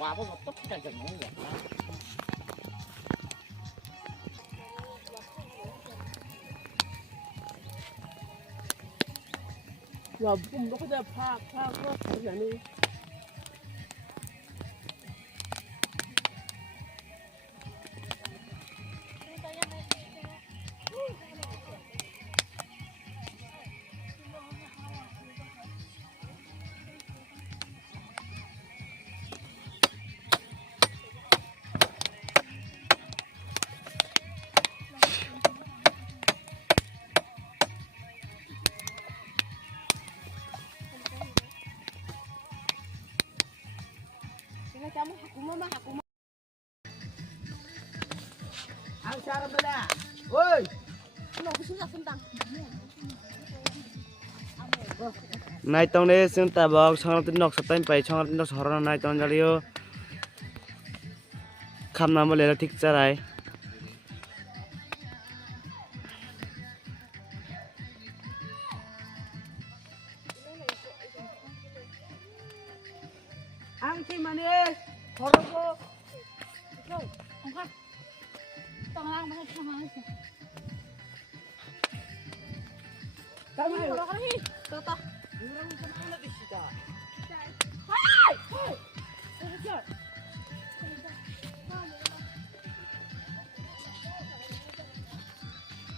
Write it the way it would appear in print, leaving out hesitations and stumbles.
Wow, có một tốc cả chừng nữa vậy. Wow, bum nó có thể phá nó phảiอย่างนี้kamu aku mah Ăn sao đâu đây nè. Ôi, nó cứ xuống tầng Nay tông đây xin ta bọc xong tin nọc sắp tay phải xong tin nọc sọt nay tông ra liêu khăm nào mà lấy là thích ra đây ăn chi mà đi thôi đâu không không tầng lang mà không ăn cái này nó cái gì tao tao orang pun nak di sini. hai